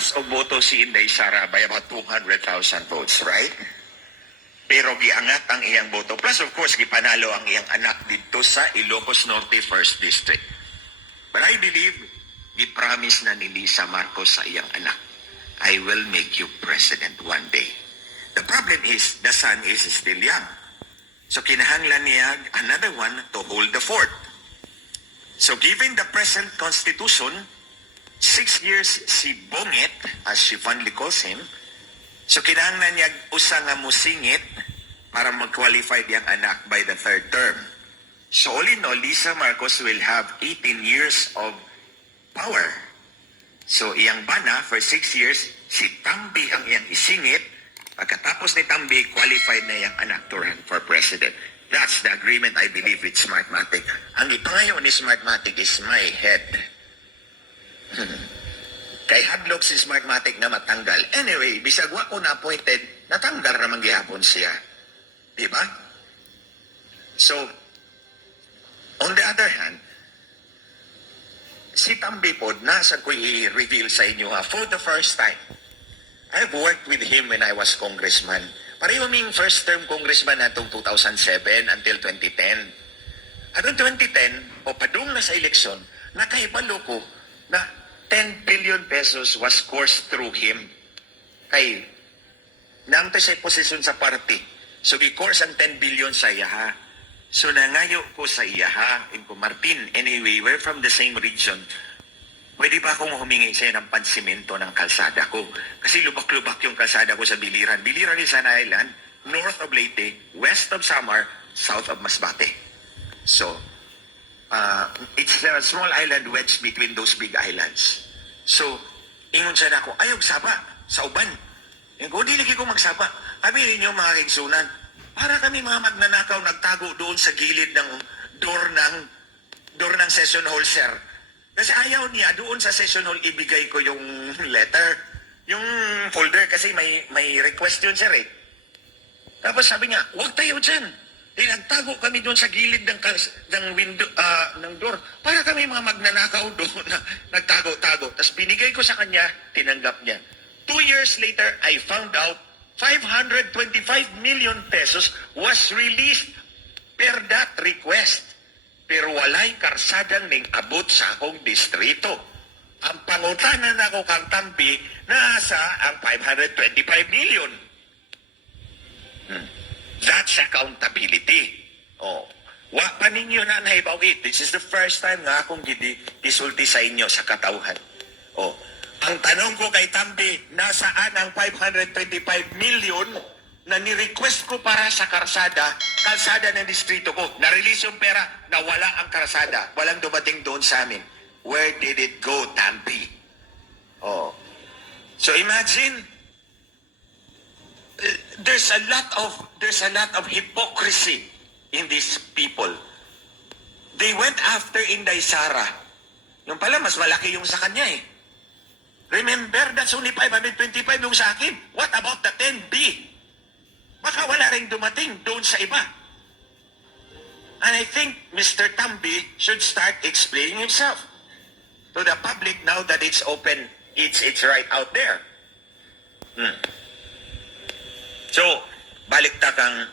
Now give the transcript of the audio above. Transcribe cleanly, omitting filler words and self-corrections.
nagtaas og boto si Inday Sara by about 200,000 votes, right? Pero giangat ang iyang boto. Plus, of course, gipanalo ang iyang anak dito sa Ilocos Norte 1st District. But I believe, gipromise na ni Lisa Marcos sa iyang anak, I will make you president one day. The problem is, the son is still young. So kinahanglan niya another one to hold the fort. So given the present constitution, 6 years si Bongit, as she fondly calls him, so kinahanglan niya usa nga musingit para mag-qualify diyang anak by the 3rd term. So all in all, Lisa Marcos will have 18 years of power. So iyang bana for 6 years, si Tambi ang iyang isingit. Pagkatapos ni Tambi, qualified na iyang anak to run for president. That's the agreement I believe with Smartmatic. Ang ipangayon ni Smartmatic is my head. Kay hadlok si Smartmatic na matanggal. Anyway, bisag wa ko na-appointed, natanggal ramang gihapon siya. Diba? So, on the other hand, si Tambi po, nasa ko i-reveal sa inyo for the first time. I've worked with him when I was congressman. Pareho ming first term congressman natong 2007 until 2010. At noong 2010, o padung na sa eleksyon, nakaibalo ko na 10 billion pesos was coursed through him. Kay, naamto sa posisyon sa party. So, gi-course ang 10 billion sa iyaha. So, nangayo ko sa iyaha. Ko, Martin, anyway, we're from the same region. Pwede ba akong humingi sa'yo ng pansimento ng kalsada ko? Kasi lubak-lubak yung kalsada ko sa Biliran. Biliran is an island, north of Leyte, west of Samar, south of Masbate. So, it's a small island wedged between those big islands. So, ingon siya na ako, ayog saba, sa uban. Kung di lagi ko magsaba, kami ninyo mga kaigsunan, para kami mga magnanakaw nagtago doon sa gilid ng door ng session hall, sir. Kasi ayaw niya, doon sa session hall, ibigay ko yung letter, yung folder, kasi may request yun, sir, eh. Tapos sabi niya, huwag tayo dyan. Nagtago kami doon sa gilid ng window, ng door, para kami mga magnanakaw doon na nagtago-tago. Tapos binigay ko sa kanya, tinanggap niya. 2 years later, I found out 525 million pesos was released per that request. Pero walay karsadang ning abot sa akong distrito. Ang pangutanan ako kang Tambi, nasa ang 525 million. That's accountability. Oh. Wa pa ninyo na naibawit. This is the first time nga akong gisulti sa inyo sa katauhan. Oh. Ang tanong ko kay Tambi, nasaan ang 525 million na ni-request ko para sa kalsada ng distrito ko. Na-release yung pera, nawala ang kalsada. Walang dumating doon sa amin. Where did it go, Tambi? Oh. So imagine, there's a lot of hypocrisy in these people. They went after Inday Sara. Yung pala, mas malaki yung sa kanya eh. Remember, that's only 525 yung sa akin. What about the 10B? Baka wala rin dumating doon sa iba. And I think Mr. Tambi should start explaining himself to the public now that it's open, it's right out there. So, balik ta kang